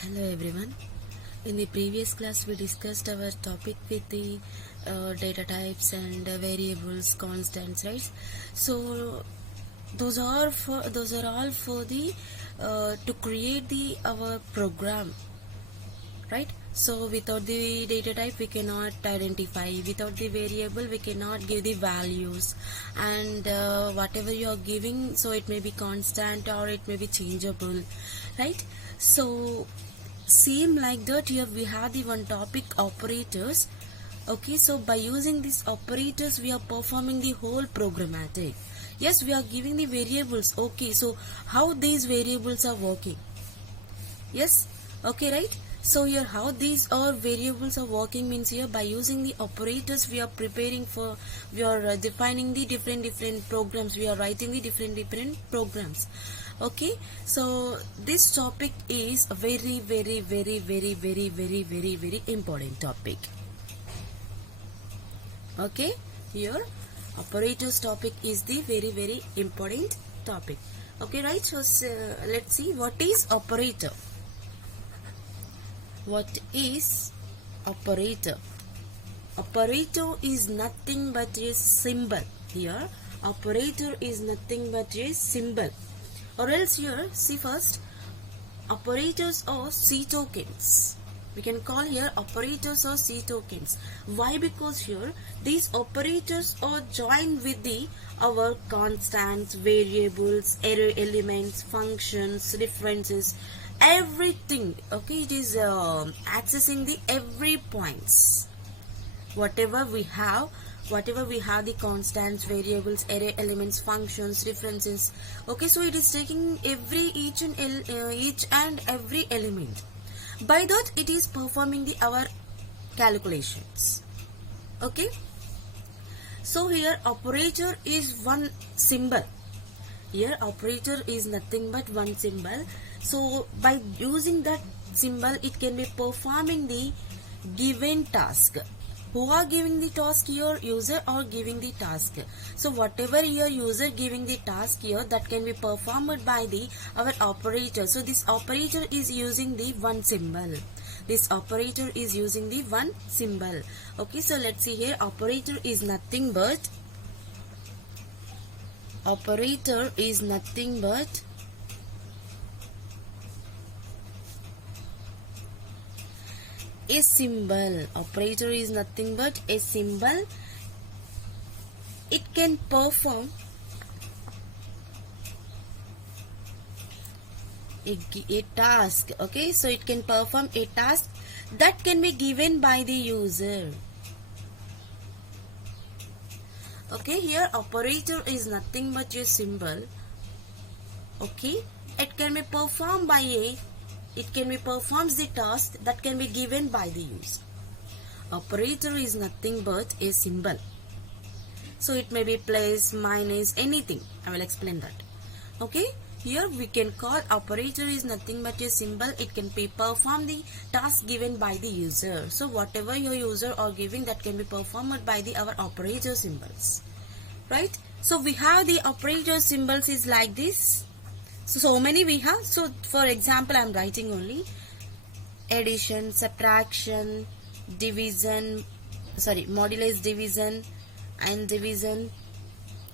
Hello everyone. In the previous class we discussed our topic with the data types and variables, constants, right? So those are all for the to create the our program, right? So without the data type we cannot identify, without the variable we cannot give the values, and whatever you are giving, so it may be constant or it may be changeable, right? So same like that, here we have the one topic, operators. Okay, so by using these operators we are performing the whole programmatic. Yes, we are giving the variables. Okay, so how these variables are working? Yes, okay, right? So here how these are variables are working means, here by using the operators we are preparing for, we are defining the different programs, we are writing the different programs. Okay, so this topic is a very important topic. Okay, here operators topic is the very important topic. Okay, right? So let's see what is operator. What is operator? Operator is nothing but a symbol. Here operator is nothing but a symbol. Or else here, see first, operators or C tokens. We can call here operators or C tokens. Why? Because here these operators are joined with the our constants, variables, array elements, functions, references, everything. Okay, it is accessing the every points. Whatever we have the constants, variables, array elements, functions, references. Okay, so it is taking each and every element. By that it is performing the our calculations. Okay, so here operator is one symbol. Here operator is nothing but one symbol. So by using that symbol it can be performing the given task. Who are giving the task here? User or giving the task. So whatever your user giving the task here, that can be performed by the our operator. So this operator is using the one symbol. This operator is using the one symbol. Okay, so let's see here. Operator is nothing but a symbol. Operator is nothing but a symbol. It can perform a task. Okay, so it can perform a task that can be given by the user. Okay, here operator is nothing but a symbol. Okay, it can be performed by performs the task that can be given by the user. Operator is nothing but a symbol. So it may be plus, minus, anything. I will explain that. Okay, here we can call operator is nothing but a symbol. It can be perform the task given by the user. So whatever your user are giving, that can be performed by the our operator symbols. Right? So we have the operator symbols is like this. So many we have. So for example, I am writing only addition, subtraction, division, modulus, division, and division,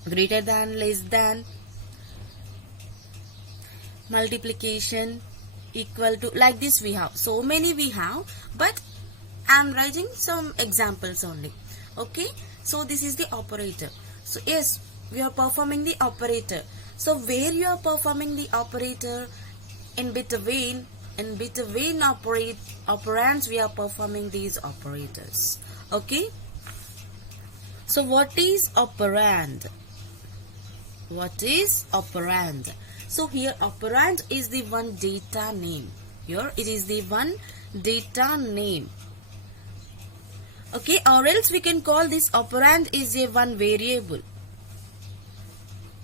greater than, less than, multiplication, equal to, like this we have. So many we have, but I am writing some examples only. Okay, so this is the operator. So yes, we are performing the operator. So where you are performing the operator? In between operands we are performing these operators. Okay, so what is operand? What is operand? So here operand is the one data name. Here it is the one data name. Okay, or else we can call this operand is a one variable.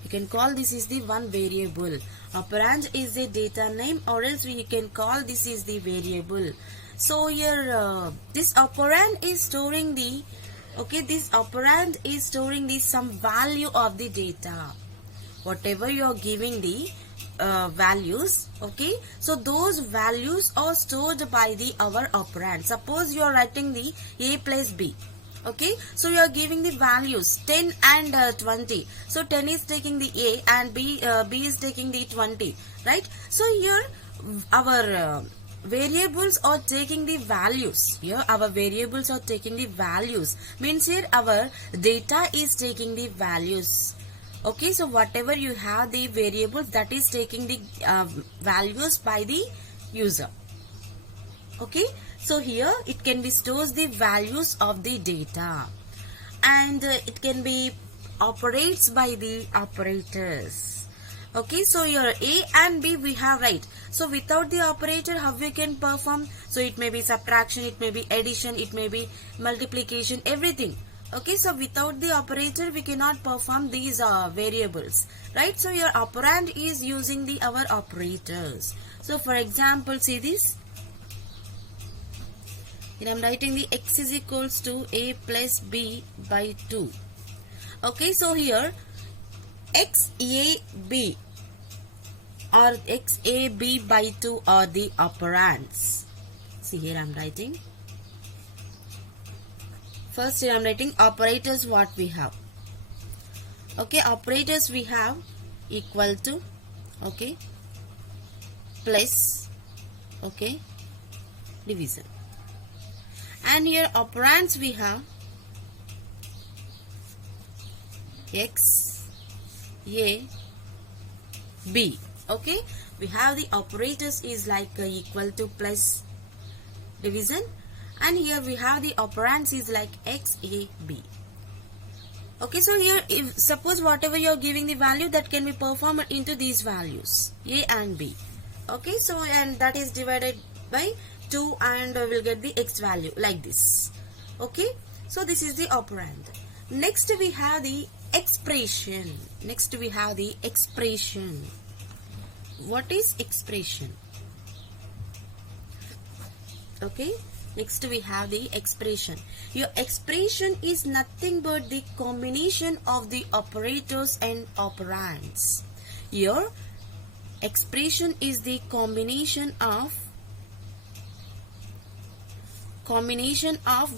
You can call this is the one variable. Operand is a data name, or else we can call this is the variable. So here this operand is storing the some value of the data. Whatever you are giving the values. Okay, so those values are stored by the our operand. Suppose you are writing the a plus b. Okay, so you are giving the values 10 and 20. So 10 is taking the a and b is taking the 20, right? So here our variables are taking the values. Here our variables are taking the values, means here our data is taking the values. Okay, so whatever you have the variables, that is taking the values by the user. Okay, so here it can be stores the values of the data, and it can be operates by the operators. Okay, so your a and b we have, right? So without the operator, how we can perform? So it may be subtraction, it may be addition, it may be multiplication, everything. Okay, so without the operator we cannot perform these variables, right? So your operand is using the our operators. So for example, see this. Here I am writing the x is equals to a plus b by 2. Okay, so here x a b or x a b by 2 are the operands. See, here I am writing. First here I am writing operators what we have. Okay, operators we have equal to, okay, plus, okay, division. And here operands we have x, a, b. Okay, we have the operators is like equal to, plus, division, and here we have the operands is like x, a, b. Okay, so here if suppose whatever you are giving the value, that can be performed into these values a and b. Okay, so and that is divided by 2 and we'll get the x value like this. Okay, so this is the operand. Next we have the expression. Next we have the expression. What is expression? Okay, next we have the expression. Your expression is nothing but the combination of the operators and operands. Your expression is the combination of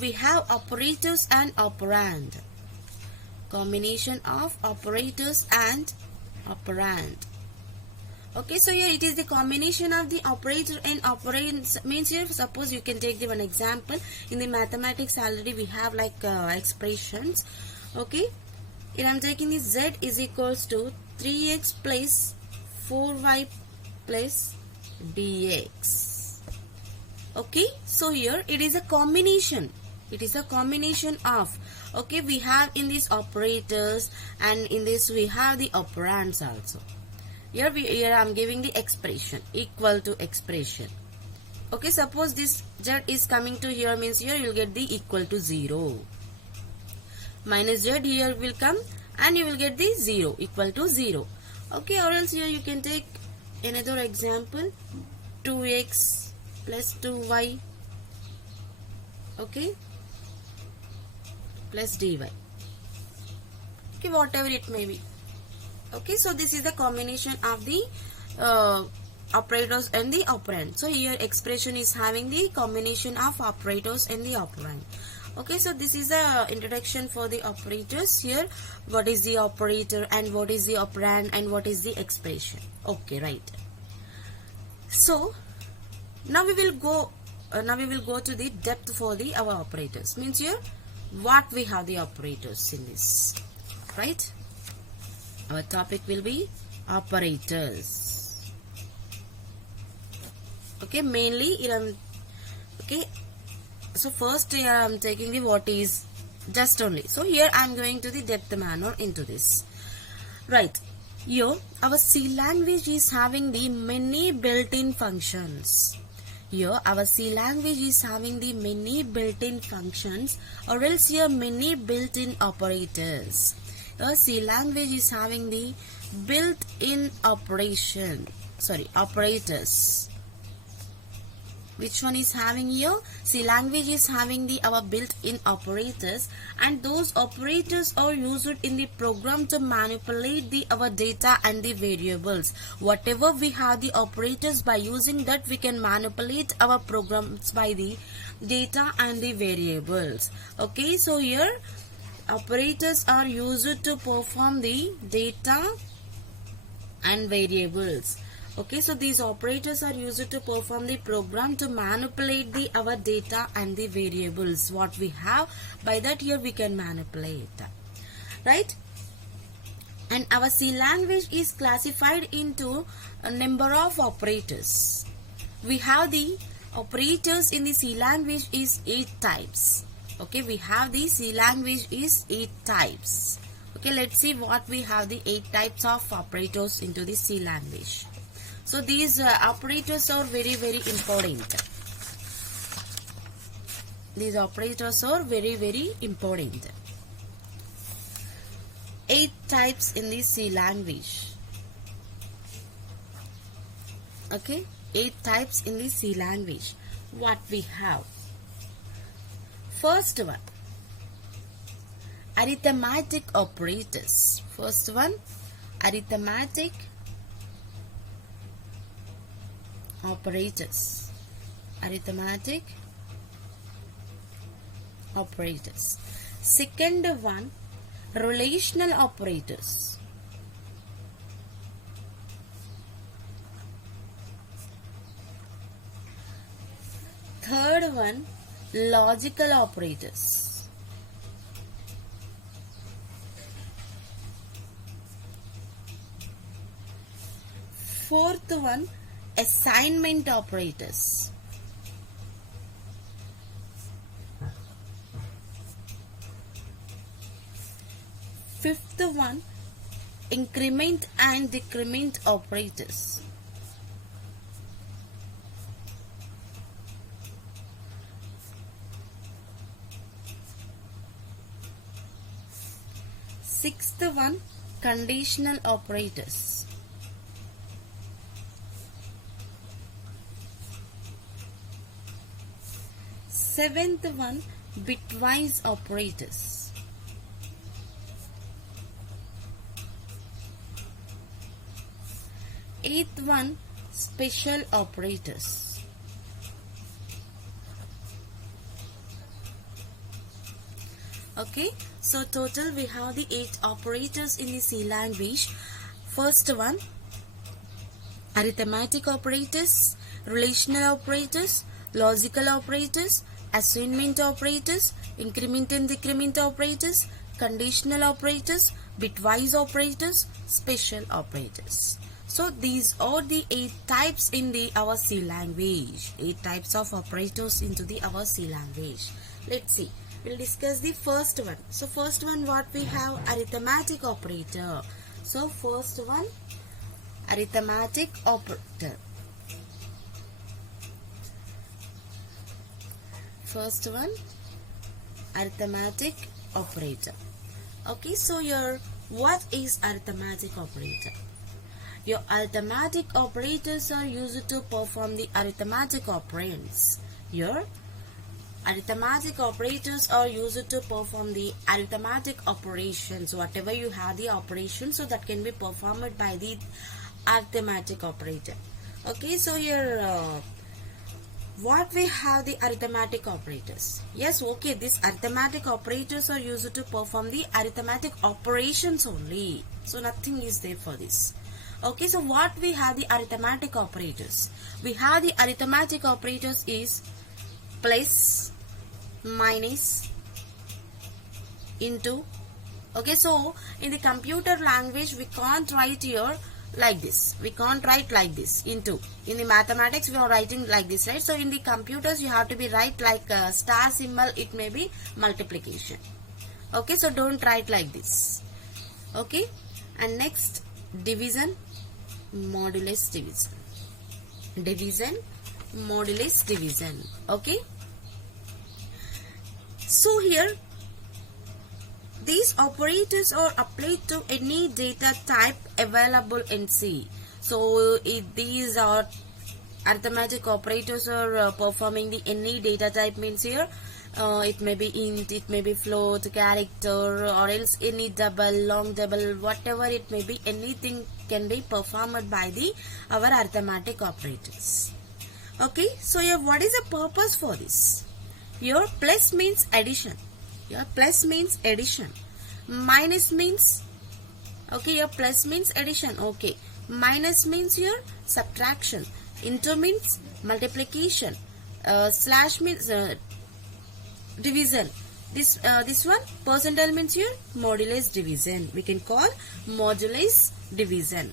we have operators and operand. Combination of operators and operand. Okay, so here it is the combination of the operator and operands. Means here suppose you can take the one example. In the mathematics already we have like expressions. Okay, here I am taking the z is equals to 3x plus 4y plus dx. Okay, so here it is a combination. It is a combination of, okay, we have in these operators and in this we have the operands also. Here I am giving the expression equal to expression. Okay, suppose this z is coming to here, means here you will get the equal to 0. Minus z here will come and you will get the 0 equal to 0. Okay, or else here you can take another example, 2x plus 2y, okay, plus dy. Okay, whatever it may be. Okay, so this is the combination of the operators and the operand. So here expression is having the combination of operators and the operand. Okay, so this is the introduction for the operators. Here what is the operator and what is the operand and what is the expression. Okay, right. So now we will go to the depth for the our operators. Means here what we have the operators in this, right? Our topic will be operators. Okay, mainly okay, so first here I am taking the what is just only. So here I am going to the depth manner into this, right? Here our C language is having the many built-in functions. Here our C language is having the many built-in functions, or else here many built-in operators. Here C language is having the built-in operators. Which one is having here? C language is having the our built-in operators, and those operators are used in the program to manipulate the our data and the variables. Whatever we have the operators, by using that we can manipulate our programs by the data and the variables. Okay, so here operators are used to perform the data and variables. Okay, so these operators are used to perform the program to manipulate the our data and the variables what we have. By that here we can manipulate, right? And our C language is classified into a number of operators. We have the operators in the C language is 8 types. Okay, we have the C language is 8 types. Okay, let's see what we have the 8 types of operators into the C language. So these operators are very important. These operators are very important. 8 types in the C language. Okay, 8 types in the C language. What we have? First one, arithmetic operators. First one, arithmetic operators. Arithmetic operators. Second one, relational operators. Third one, logical operators. Fourth one, assignment operators. Fifth one, increment and decrement operators. Sixth one, conditional operators. Seventh one, bitwise operators. Eighth one, special operators. Okay, so total we have the 8 operators in the C language. First one, arithmetic operators, relational operators, logical operators, assignment operators, increment and decrement operators, conditional operators, bitwise operators, special operators. So these are the 8 types in the our C language. 8 types of operators into the our C language. Let's see. We'll discuss the first one. So first one, what we have? Arithmetic operator. So first one, arithmetic operator. First one, arithmetic operator. Okay, so your what is arithmetic operator? Your arithmetic operators are used to perform the arithmetic operands. Your arithmetic operators are used to perform the arithmetic operations. Whatever you have the operation, so that can be performed by the arithmetic operator. Okay, so here what we have the arithmetic operators. Yes, okay, these arithmetic operators are used to perform the arithmetic operations only. So nothing is there for this. Okay, so what we have the arithmetic operators? We have the arithmetic operators is plus, minus, into. Okay, so in the computer language we can't write here like this. We can't write like this, into. In the mathematics we are writing like this, right? So in the computers you have to be write like a star symbol, it may be multiplication. Okay, so don't write like this. Okay, and next, division, modulus division. Division, modulus division. Okay, so here these operators are applied to any data type available in C. So these are arithmetic operators are performing the any data type means here it may be int, it may be float, character, or else any double, long double, whatever it may be, anything can be performed by the our arithmetic operators. Okay, so here what is the purpose for this? Your plus means addition. Your plus means addition. Minus means, okay, your plus means addition. Okay, minus means your subtraction. Into means multiplication. Slash means division. This one percentile means your modulus division. We can call modulus division.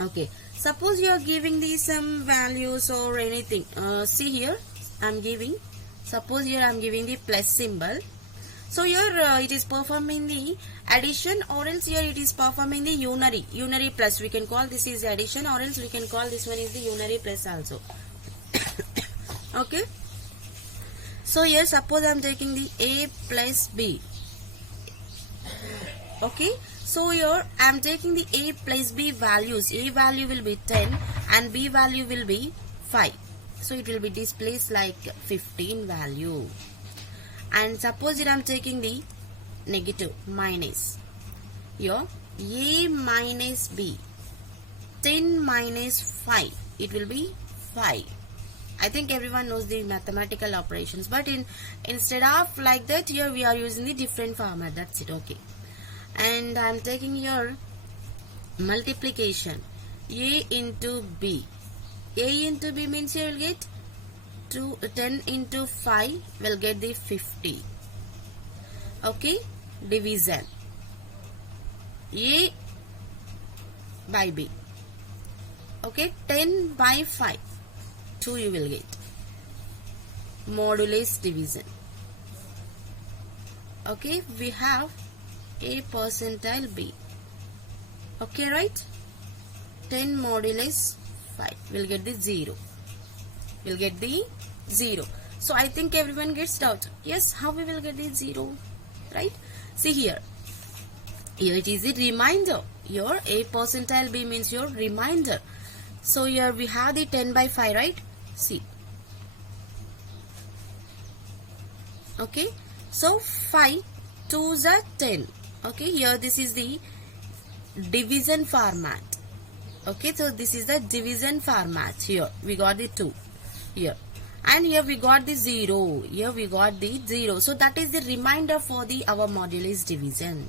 Okay, suppose you are giving these some values or anything. See here, I am giving. Suppose here I am giving the plus symbol. So here it is performing the addition, or else here it is performing the unary plus. We can call this is addition, or else we can call this one is the unary plus also. Okay. So here suppose I am taking the a plus b. Okay. So here I am taking the a plus b values. A value will be 10 and b value will be 5. So it will be displayed like 15 value. And suppose that I am taking the negative minus. Here a minus b, 10 minus 5, it will be 5. I think everyone knows the mathematical operations, but instead of like that, here we are using the different format. That's it. Okay. And I am taking here multiplication. A into b. A into b means you will get 10 into 5 will get the 50. Okay. Division. A by b. Okay. 10 by 5. 2 you will get. Modulus division. Okay. We have a percentile b. Okay, right? 10 modulus 5 will get the 0. Will get the 0. So I think everyone gets doubt. Yes, how we will get the 0? Right? See here. Here it is a reminder. Your a percentile b means your reminder. So here we have the 10 by 5, right? See. Okay. So 5 2s are 10. Okay. Here this is the division format. Okay. So this is the division format. Here we got the 2. Here. And here we got the 0. Here we got the 0. So that is the reminder for the our modulus division.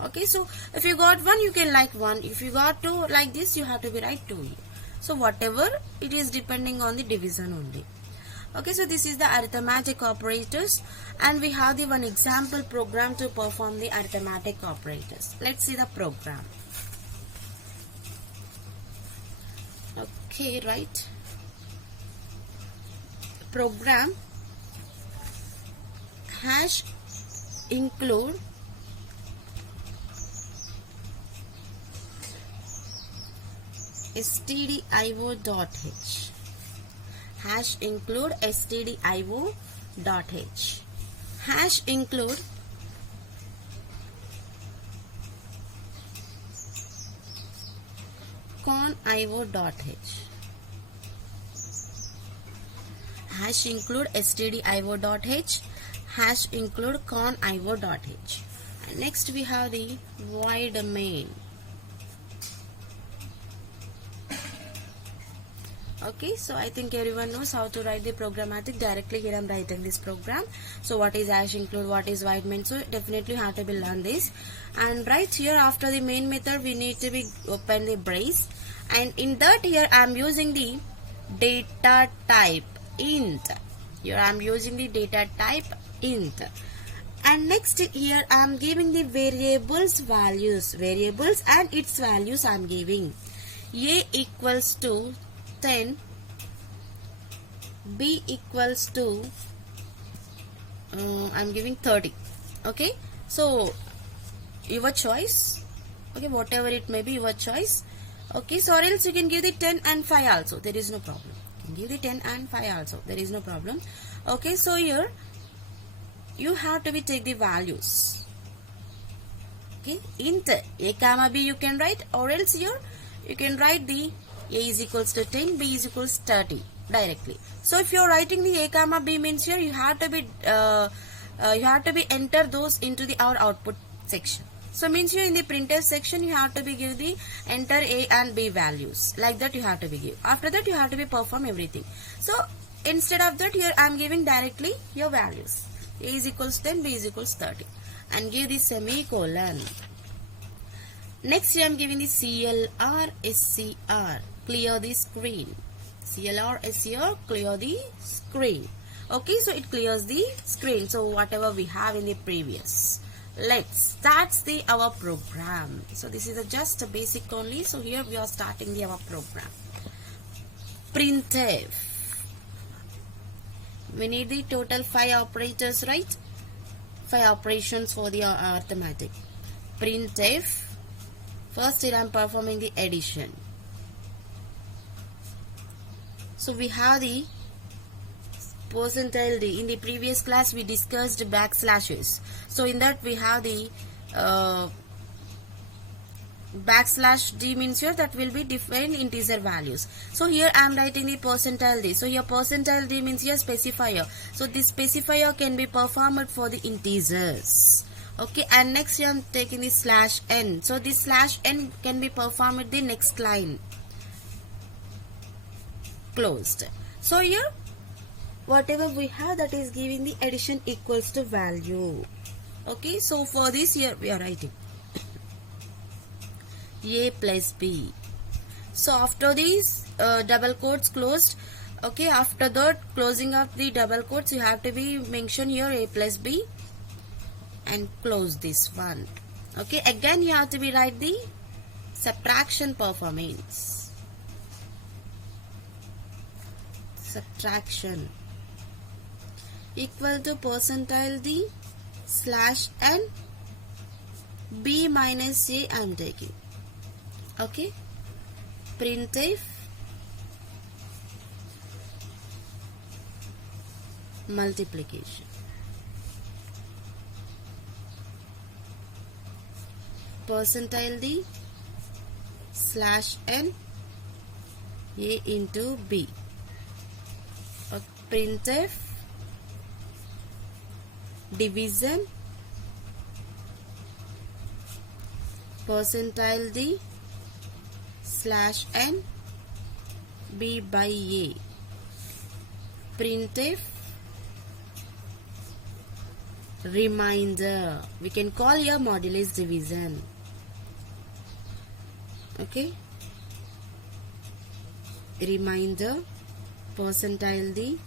Okay. So if you got 1, you can like 1. If you got 2 like this, you have to be write 2 here. So whatever it is depending on the division only. Okay, so this is the arithmetic operators, and we have the one example program to perform the arithmetic operators. Let's see the program. Okay, right. Program hash include stdio.h. Hash include stdio.h. Hash include conio.h. Hash include stdio.h. Hash include conio.h. And next we have the void main. Okay, so I think everyone knows how to write the programmatic. Directly here I am writing this program. So what is hash include, what is void main? So definitely have to be learn this. And right here after the main method we need to be open the brace, and in that here I am using the data type int. Here I am using the data type int. And next here I am giving the variables values, and its values I am giving. A equals to 10, b equals to I'm giving 30. Okay, so your choice. Okay, whatever it may be, your choice. Okay, so or else you can give the 10 and 5 also, there is no problem. You can give the 10 and 5 also, there is no problem. Okay, so here you have to be take the values. Okay, int a comma b you can write, or else here you can write the A is equals to 10, B is equals 30 directly. So if you're writing the A comma B means here you have to be enter those into the our output section. So means here in the printf section you have to be give the enter A and B values, like that you have to be give. After that you have to be perform everything. So instead of that here I am giving directly your values. A is equals 10, B is equals 30 and give the semicolon. Next I am giving the CLR SCR, clear the screen. CLR SCR, clear the screen. Okay, so it clears the screen. So whatever we have in the previous. Let's start our program. So this is just a basic only. So here we are starting our program. Printf. We need the total 5 operators, right? 5 operations for the arithmetic. Printf. First here I am performing the addition. So we have the percentile D. In the previous class we discussed backslashes. So in that we have the backslash D means here that will be different integer values. So here I am writing the percentile D. So here percentile D means here specifier. So this specifier can be performed for the integers. Okay, and next I am taking the slash n. So this slash n can be performed at the next line. Closed. So here whatever we have, that is giving the addition equals to value. Okay, so for this here we are writing A plus B. So after these double quotes closed, okay, after that closing of the double quotes you have to be mention here A plus B and close this one. Okay, again you have to be write the subtraction performance. Subtraction equal to percentile D slash n B minus A I am taking. Okay, printf multiplication. Percentile D slash n A into B. Printf division percentile D slash n B by A. Printf remainder. We can call here modulus division. Okay, remainder percentile D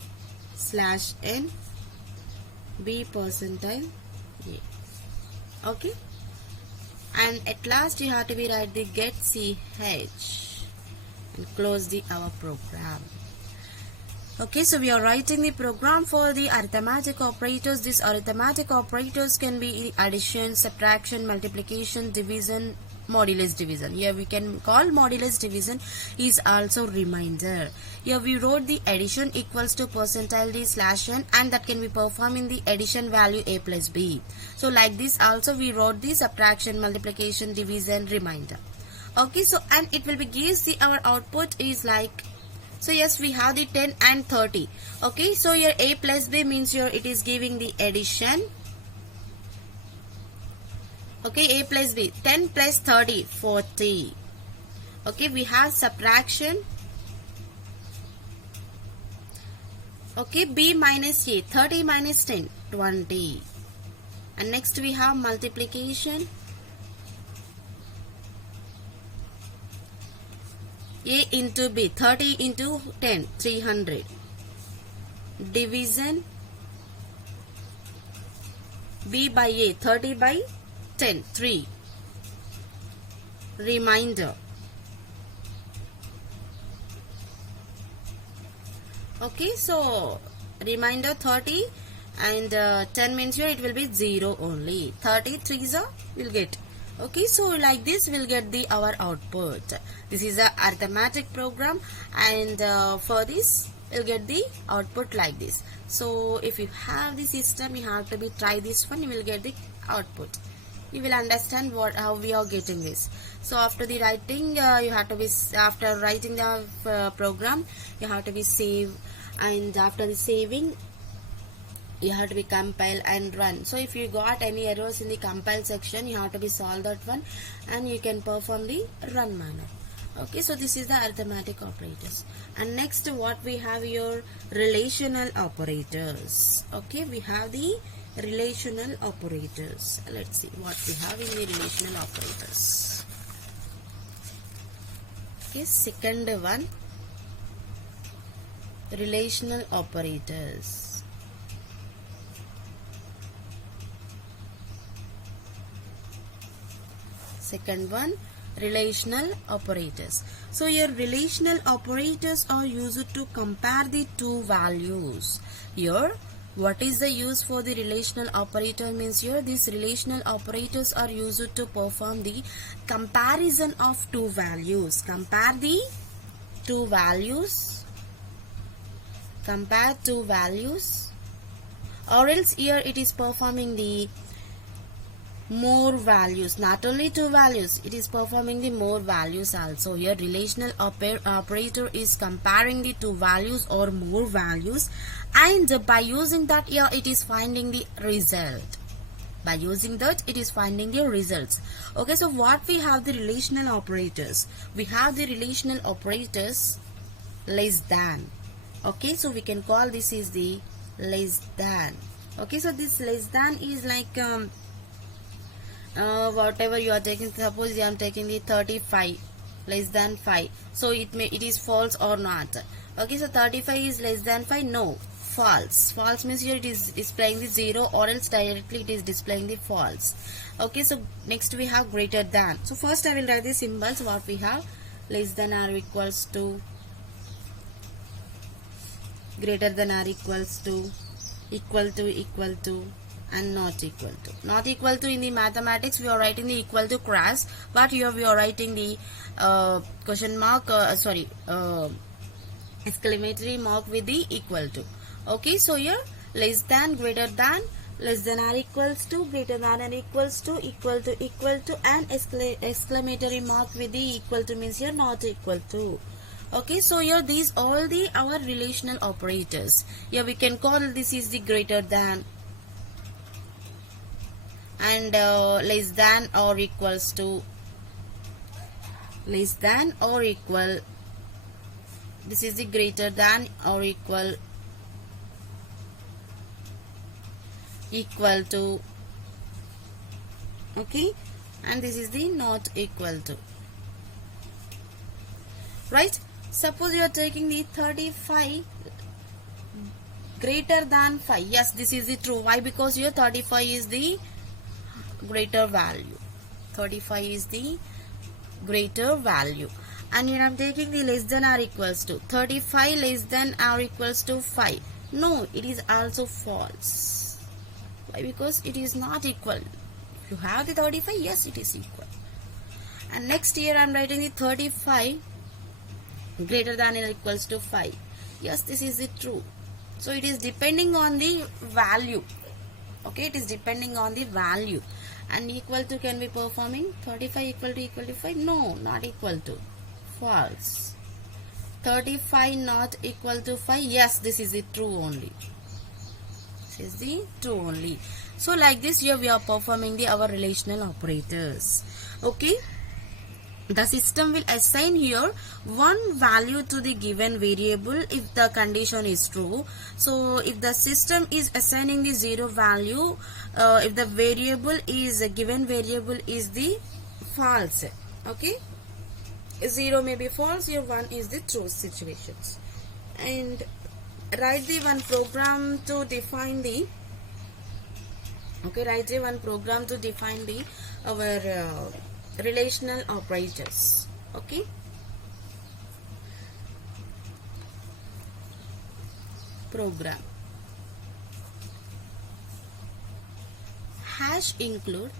slash n B percentile A. Okay, and at last you have to be write the get ch and close our program. Okay, so we are writing the program for the arithmetic operators. These arithmetic operators can be addition, subtraction, multiplication, division, modulus division. Here we can call modulus division is also remainder. Here we wrote the addition equals to percentile D slash n, and that can be performed in the addition value A plus B. So like this also we wrote the subtraction, multiplication, division, remainder. Okay, so and it will be gives the our output is like, so yes, we have the 10 and 30. Okay, so here A plus B means here it is giving the addition. Okay, A plus B, 10 plus 30, 40. Okay, we have subtraction. Okay, B minus A, 30 minus 10, 20. And next we have multiplication. A into B, 30 into 10, 300. Division. B by A, 30 by 10, 3. Remainder. Okay, so remainder 30 and 10 means here it will be 0 only. 30 3s will get. Okay, so like this we'll get the our output. This is a arithmetic program, and for this you'll get the output like this. So if you have the system, you have to be try this one, you will get the output. you will understand how we are getting this. So after the writing, you have to be, after writing the program, you have to be save, and after the saving, you have to be compile and run. So if you got any errors in the compile section, you have to be solve that one, and you can perform the run manner. Okay, so this is the arithmetic operators. And next, what we have here, relational operators. Okay, we have the relational operators. Let's see what we have in the relational operators. Okay, second one, relational operators. Second one, relational operators. So your relational operators are used to compare the two values. Here, what is the use for the relational operator means here, these relational operators are used to perform the comparison of two values. Compare the two values. Compare two values. Or else here it is performing the more values, not only two values, it is performing the more values also. Here relational operator is comparing the two values or more values, and by using that, here it is finding the result. By using that, it is finding the results. Okay, so what we have the relational operators, we have the relational operators less than. Okay, so we can call this is the less than. Okay, so this less than is like whatever you are taking. Suppose I am taking the 35 less than 5, so it is false or not. Okay, so 35 is less than 5, no, false. False means here it is displaying the 0, or else directly it is displaying the false. Okay, so next we have greater than. So first I will write the symbols. What we have, less than or equals to, greater than or equals to, equal to, and not equal to. Not equal to, in the mathematics we are writing the equal to cross, but here we are writing the question mark, exclamatory mark with the equal to. Okay, so here less than, greater than, less than or equals to, greater than or equals to, equal to, and exclamatory mark with the equal to means here not equal to. Okay, so here these all the our relational operators. Here we can call this is the greater than, and less than or equals to, less than or equal, this is the greater than or equal to. Okay, and this is the not equal to. Right, suppose you are taking the 35 greater than 5. Yes, this is the true. Why? Because here 35 is the greater value. 35 is the greater value. And here I am taking the less than or equals to. 35 less than or equals to 5. No, it is also false. Why? Because it is not equal. If you have the 35, yes, it is equal. And next here I am writing the 35 greater than or equals to 5. Yes, this is the true. So it is depending on the value. Okay, it is depending on the value. And equal to can be performing 35 equal to 5. No, not equal to. False. 35 not equal to 5. Yes, this is the true only. This is the true only. So like this here we are performing our relational operators. Okay. The system will assign here one value to the given variable if the condition is true. So if the system is assigning the 0 value, if the variable is a given variable is the false. Okay, 0 may be false, here 1 is the true situations. And write the one program to define the our relational operators. Okay, program hash include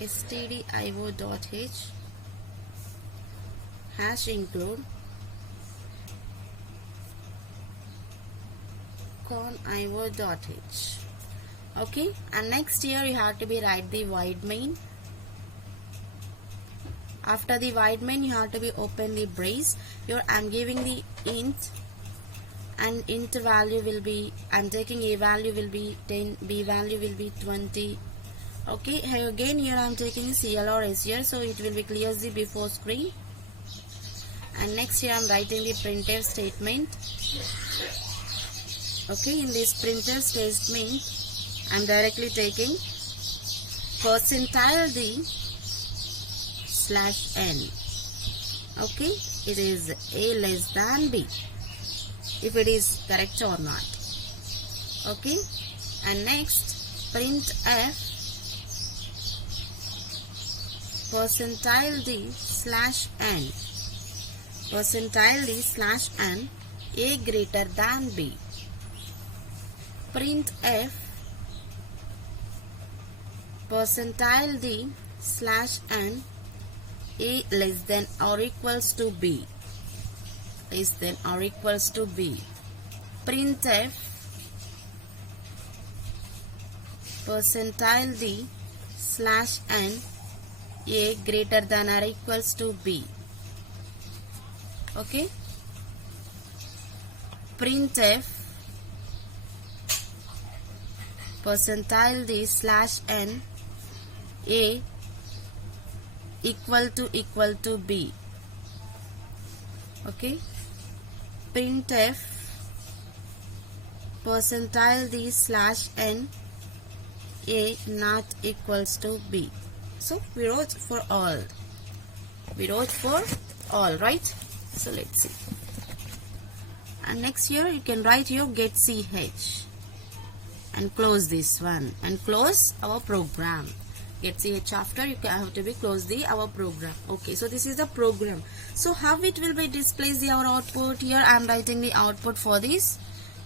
stdio.h hash include on io.h. Okay, and next here you have to be write the void main. After the void main you have to be open the brace. Here I am giving the int, and int value will be, I am taking a value will be 10, b value will be 20. Okay, here again here I am taking CLR here, so it will be clears the before screen. And next here I am writing the printf statement. Okay, in this printf statement I am directly taking %d /n. Okay, it is a less than b, if it is correct or not. Okay, and next printf %d /n, %d /n, a greater than b. Printf %d /n, a less than or equals to b, less than or equals to b. Printf %d /n, a greater than or equals to b. Okay, printf %d /n, a equal to b. Okay, printf %d /n, a not equals to b. So we wrote for all. Right? So let's see. And next here you can write here get ch and close this one and close our program. Get ch after you have to be close our program. Okay, so this is the program. So how it will be displays our output? Here I am writing the output for this.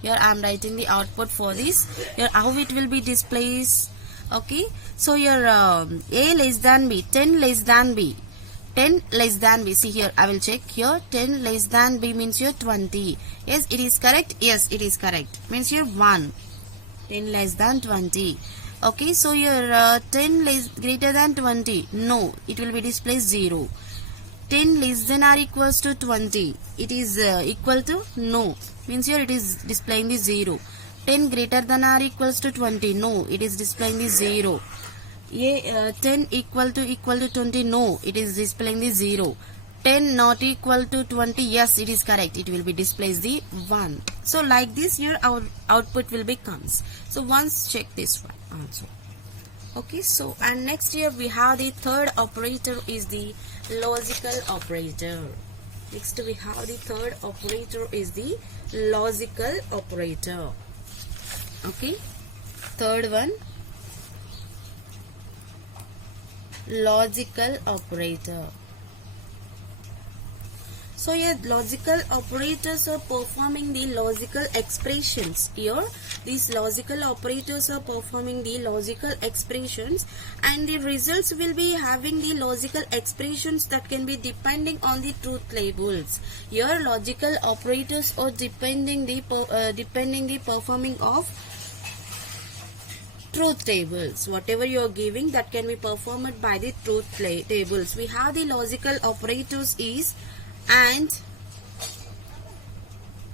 Here I am writing the output for this. Here how it will be displays. Okay, so your a less than b, 10 less than b, 10 less than b. See here I will check here. 10 less than b means here 20. Yes, it is correct. Yes, it is correct. Means here 1. 10 less than 20. Okay, so your 10 less greater than 20. No, it will be displayed 0. 10 less than or equals to 20. It is equal to no. Means here it is displaying the 0. 10 greater than or equals to 20. No, it is displaying the 0. 10 equal to 20. No, it is displaying the 0. 10 not equal to 20. Yes, it is correct. It will be displays the 1. So like this here our output will be comes. So once check this one also. Okay, so and next here we have the third operator is the logical operator. Next we have the third operator is the logical operator. Okay, third one, logical operator. So here logical operators are performing the logical expressions. Here these logical operators are performing the logical expressions, and the results will be having the logical expressions that can be depending on the truth tables. Here logical operators are depending the performing of truth tables. Whatever you are giving, that can be performed by the truth tables. We have the logical operators is and,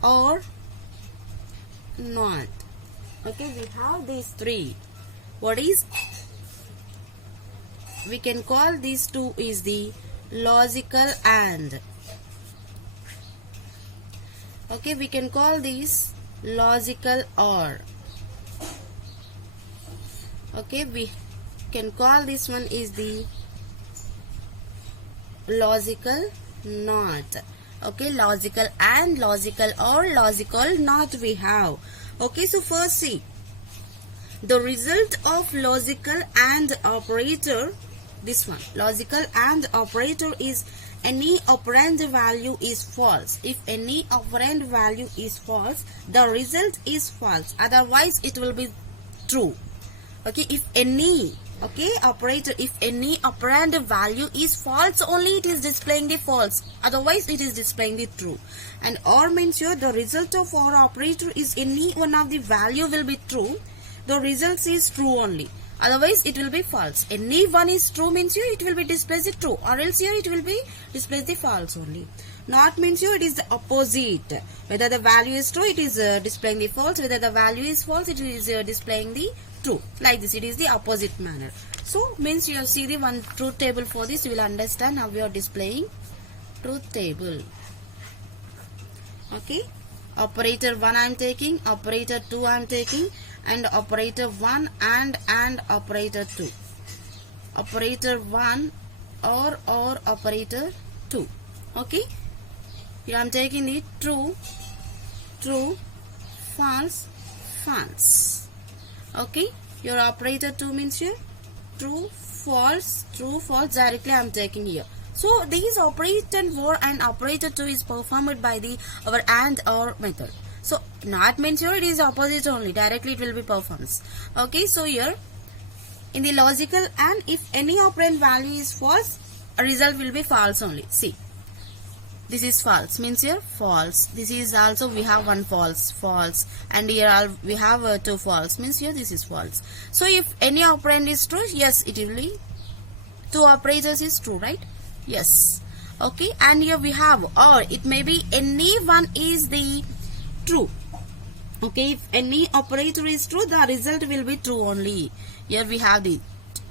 or, not. Okay, we have these three. What is? We can call these two is the logical and. Okay, we can call these logical or. Okay, we can call this one is the logical not. Okay, logical and, logical or, logical not we have. Okay, so first see the result of logical and operator. This one, logical and operator is any operand value is false. If any operand value is false, the result is false. Otherwise, it will be true. Okay, if any Okay, operator, if any operand value is false, only it is displaying the false, otherwise it is displaying the true. And OR means here the result of OR operator is any one of the value will be true, the result is true only, otherwise it will be false. Any one is true means here it will be displayed the true, or else here it will be displayed the false only. Not means here it is the opposite. Whether the value is true, it is displaying the false. Whether the value is false, it is displaying the true. Like this, it is the opposite manner. So means you see the one truth table for this, you will understand how we are displaying truth table. Okay, operator 1 I am taking, operator 2 I am taking, and operator 1 and operator 2. Operator 1 or operator 2. Okay, here I am taking the true, true, false, false. Okay, your operator 2 means here true, false, directly I am taking here. So these operator 1 and operator 2 is performed by the our AND OR method. So not means here it is opposite only, directly it will be performed. Okay, so here in the logical AND, if any operand value is false, a result will be false only. See, this is false means here false, this is also we have one false, and here we have two false means here this is false. So if any operand is true, yes, it will be two operators is true, right? Yes. Okay, and here we have or, it may be any one is the true. Okay, if any operator is true, the result will be true only. Here we have the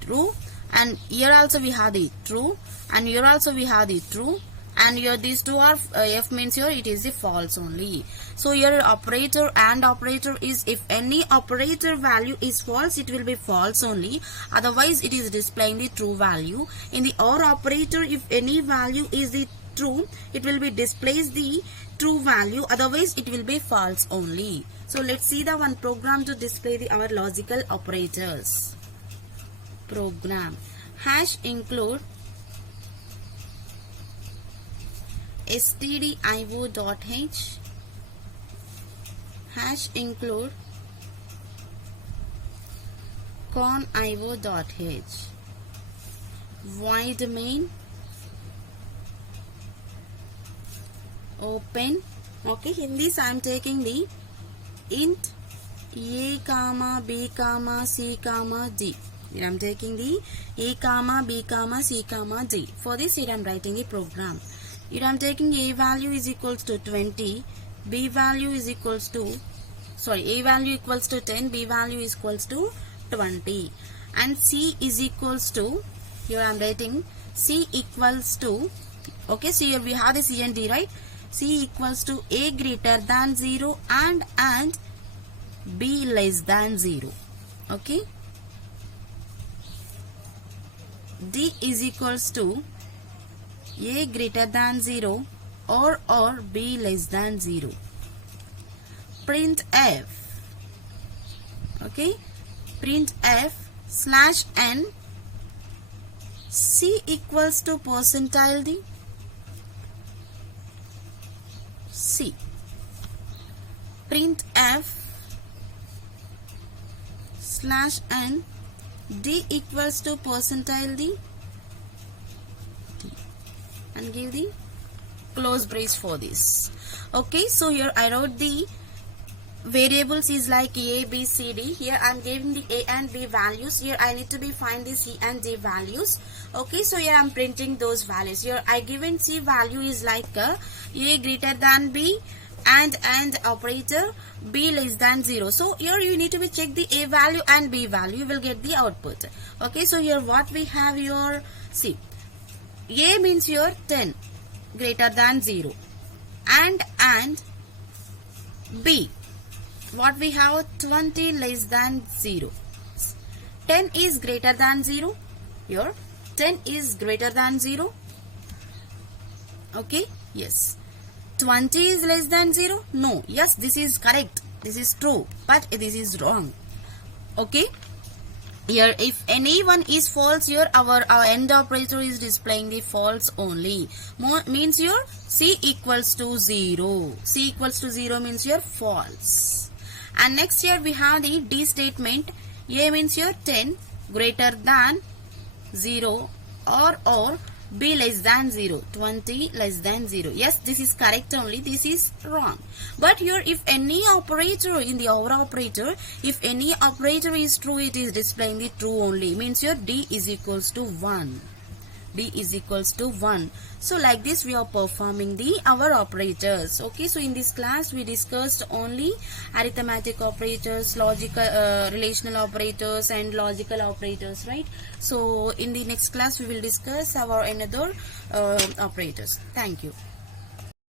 true, and here also we have the true, and here also we have the true, and here these two are F means here it is the false only. So here operator and operator is, if any operator value is false, it will be false only, otherwise it is displaying the true value. In the OR operator, if any value is the true, it will be displays the true value, otherwise it will be false only. So let's see the one program to display the our logical operators. Program hash include stdio.h, hash include conio.h, void main, open. Okay, in this I am taking the int a comma b comma c comma d. Here I am taking the a comma b comma c comma d. For this here I am writing the program. Here I am taking a value is equals to 20, b value is equals to, a value equals to 10, b value is equals to 20, and c is equals to, here I am writing c equals to, okay, so here we have the c and d, right? C equals to a greater than 0 and b less than 0. Okay, d is equals to a greater than 0 or b less than 0. Print f. Okay, print f slash n, c equals to percentile d, c. Print f slash n, d equals to percentile d, and give the close brace for this. Okay, so here I wrote the variables is like a, b, c, d. Here I am giving the a and b values. Here I need to be find the c and d values. Okay, so here I am printing those values. Here I given c value is like a greater than b, and operator b less than 0. So here you need to be check the a value and b value, you will get the output. Okay, so here what we have here, see, a means here 10 greater than 0, and b what we have 20 less than 0. 10 is greater than 0, here 10 is greater than 0. Okay, yes. 20 is less than 0, no, yes, this is correct, this is true, but this is wrong. Okay, here if any one is false, here our AND operator is displaying the false only. Means here c equals to 0. C equals to 0 means here false. And next here we have the D statement. A means here 10, greater than 0 or b less than 0, 20 less than 0. Yes, this is correct only, this is wrong. But here if any operator in the OR operator, if any operator is true, it is displaying the true only, means your d is equals to 1. D is equals to 1. So like this we are performing the OR operators. Okay, so in this class we discussed only arithmetic operators, logical relational operators and logical operators, right? So in the next class we will discuss our another operators. Thank you.